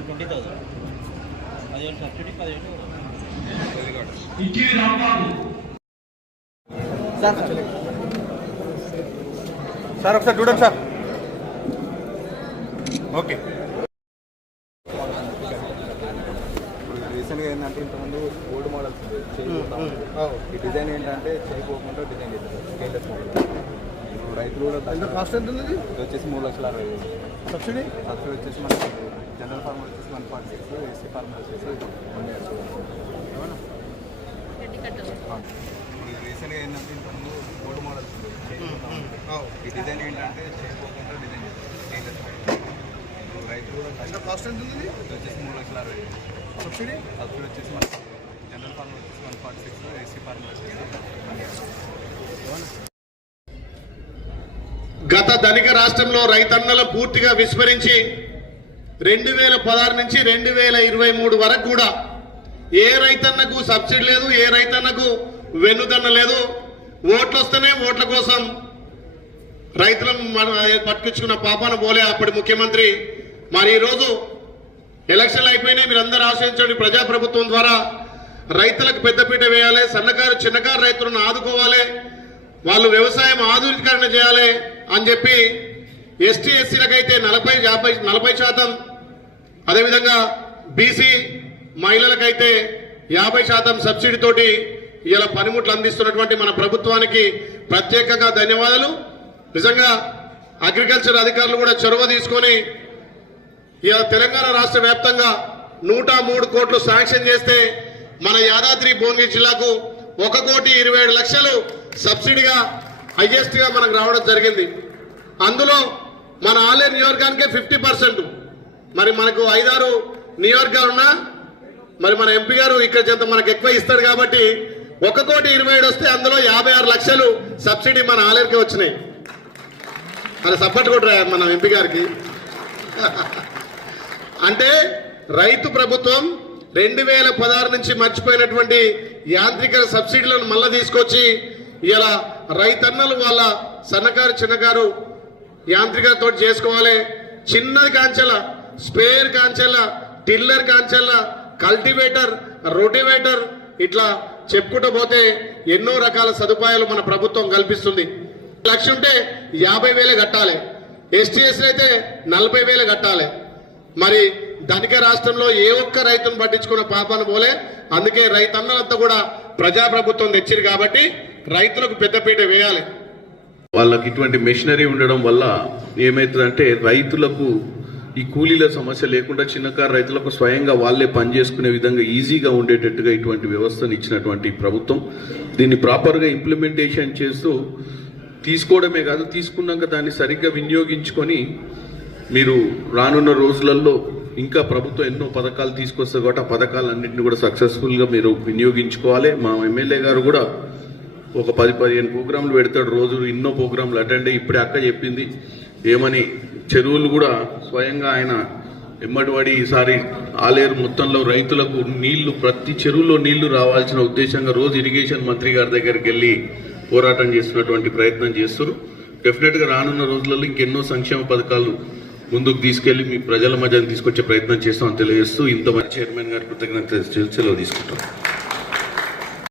Twenty thousand subsidy sir sir ఒకసారి చూడండి sir. Okay. రీసెంట్గా ఏంటంటే ఇంతకుముందు ఓల్డ్ మోడల్స్ చేయకుండా ఈ డిజైన్ ఏంటంటే చేయకోకుండా డిజైన్ చేశారు స్కేల్లెస్ మోడల్ రైతులు కూడా ఎంత కాస్ట్ ఎంత ఉంది ఇది? వచ్చేసి మూడు లక్షల అరవై వేలు. సబ్సిడీ? సబ్సిడీ వచ్చేసి మనకి జనరల్ ఫార్మర్ వచ్చేసి one point six SC farmer వచ్చేసి వన్ ఇయర్స్ రీసెంట్గా ఏంటంటే ఇంతకుముందు ఓల్డ్ మోడల్స్ ఈ డిజైన్ ఏంటంటే చేయకోకుండా డిజైన్ ఇప్పుడు రైతులు కూడా ఎంత కాస్ట్ ఎంత ఉంది ఇది? వచ్చేసి మూడు లక్షల అరవై వేలు. సబ్సిడీ? సబ్సిడీ వచ్చేసి మనకి జనరల్ ఫార్మర్ వచ్చేసి one forty six SC farmer వచ్చేసి వన్ ఇయర్ గత ధనిక రాష్ట్రంలో రైతన్నల పూర్తిగా విస్మరించి రెండు వేల పదహారు నుంచి రెండు వేల ఇరవై మూడు వరకు కూడా ఏ రైతన్నకు సబ్సిడీ లేదు ఏ రైతన్నకు వెన్నుదన్న లేదు. ఓట్లు వస్తేనే ఓట్ల కోసం రైతులను మన పట్టించుకున్న పాపాన పోలే అప్పటి ముఖ్యమంత్రి. మరి ఈరోజు ఎలక్షన్లు అయిపోయినాయి మీరు అందరూ ఆశ్రయించండి ప్రజాప్రభుత్వం ద్వారా రైతులకు పెద్దపీట వేయాలి సన్నకారు చిన్నకారు రైతులను ఆదుకోవాలి వాళ్ళు వ్యవసాయం ఆధునీకరణ చేయాలి. అని చెప్పి ఎస్టీ ఎస్సీలకైతే నలభై యాభై నలభై శాతం. అదేవిధంగా బీసీ మహిళలకైతే యాభై శాతం సబ్సిడీతోటి ఇలా పనిముట్లు అందిస్తున్నటువంటి మన ప్రభుత్వానికి ప్రత్యేకంగా ధన్యవాదాలు. నిజంగా అగ్రికల్చర్ అధికారులు కూడా చొరవ తీసుకొని ఇలా తెలంగాణ రాష్ట్ర వ్యాప్తంగా నూట మూడు కోట్లు శాంక్షన్ చేస్తే మన యాదాద్రి భువనగిరి జిల్లాకు ఒక కోటి ఇరవై ఏడు లక్షలు సబ్సిడీగా హైయెస్ట్గా మనకు రావడం జరిగింది. అందులో మన ఆలయ నియోజకానికే ఫిఫ్టీ పర్సెంట్. మరి మనకు ఐదారు నియోజకాలు ఉన్నా మరి మన ఎంపీ గారు ఇక్కడ చెంత మనకు ఎక్కువ ఇస్తాడు కాబట్టి ఒక కోటి ఇరవై ఏడు వస్తే అందులో యాభై ఆరు లక్షలు సబ్సిడీ మన ఆలయకి వచ్చినాయి. అది సపోర్ట్ కూడా మన ఎంపీ గారికి. అంటే రైతు ప్రభుత్వం రెండు వేల పదహారు నుంచి మర్చిపోయినటువంటి యాంత్రిక సబ్సిడీలను మళ్ళా తీసుకొచ్చి ఇలా రైతన్నలు వాళ్ళ సన్నకారు చిన్నకారు యాంత్రికతో చేసుకోవాలి. చిన్నది కాంచెల స్పేర్ కాంచెల టిల్లర్ కాంచెల కల్టివేటర్ రోటివేటర్ ఇట్లా చెప్పుకుంటూ పోతే ఎన్నో రకాల సదుపాయాలు మన ప్రభుత్వం కల్పిస్తుంది. లక్ష ఉంటే యాభై వేలే కట్టాలి. ఎస్టీఎస్ అయితే నలభై వేలు కట్టాలి. మరి ధనిక రాష్ట్రంలో ఏ ఒక్క రైతును పట్టించుకున్న పాపాను పోలే. అందుకే రైతన్నలంతా కూడా ప్రజాప్రభుత్వం తెచ్చింది కాబట్టి రైతులకు పెద్దపీట వేయాలి. వాళ్ళకి ఇటువంటి మెషినరీ ఉండడం వల్ల ఏమవుతుందంటే రైతులకు ఈ కూలీల సమస్య లేకుండా చిన్నకారు రైతులకు స్వయంగా వాళ్ళే పని చేసుకునే విధంగా ఈజీగా ఉండేటట్టుగా ఇటువంటి వ్యవస్థను ఇచ్చినటువంటి ప్రభుత్వం. దీన్ని ప్రాపర్గా ఇంప్లిమెంటేషన్ చేస్తూ తీసుకోవడమే కాదు తీసుకున్నాక దాన్ని సరిగ్గా వినియోగించుకొని మీరు రానున్న రోజులలో ఇంకా ప్రభుత్వం ఎన్నో పథకాలు తీసుకొస్తారు కాబట్టి ఆ పథకాలన్నింటినీ కూడా సక్సెస్ఫుల్గా మీరు వినియోగించుకోవాలి. మా ఎమ్మెల్యే గారు కూడా ఒక పది పదిహేను ప్రోగ్రాంలు పెడతాడు రోజు ఎన్నో ప్రోగ్రాంలు అటెండ్ అయ్యి ఇప్పుడే అక్క చెప్పింది. ఏమని? చెరువులు కూడా స్వయంగా ఆయన ఎమ్మటివాడి ఈసారి ఆలేరు మొత్తంలో రైతులకు నీళ్ళు ప్రతి చెరువులో నీళ్ళు రావాల్సిన ఉద్దేశంగా రోజు ఇరిగేషన్ మంత్రి గారి దగ్గరికి వెళ్ళి పోరాటం చేస్తున్నటువంటి ప్రయత్నం చేస్తారు. డెఫినెట్గా రానున్న రోజులలో ఇంకెన్నో సంక్షేమ పథకాలు ముందుకు తీసుకెళ్ళి మీ ప్రజల మధ్య తీసుకొచ్చే ప్రయత్నం చేస్తామని తెలియజేస్తూ ఇంత మంచి చైర్మన్ గారి కృతజ్ఞత సెలవు తీసుకుంటాం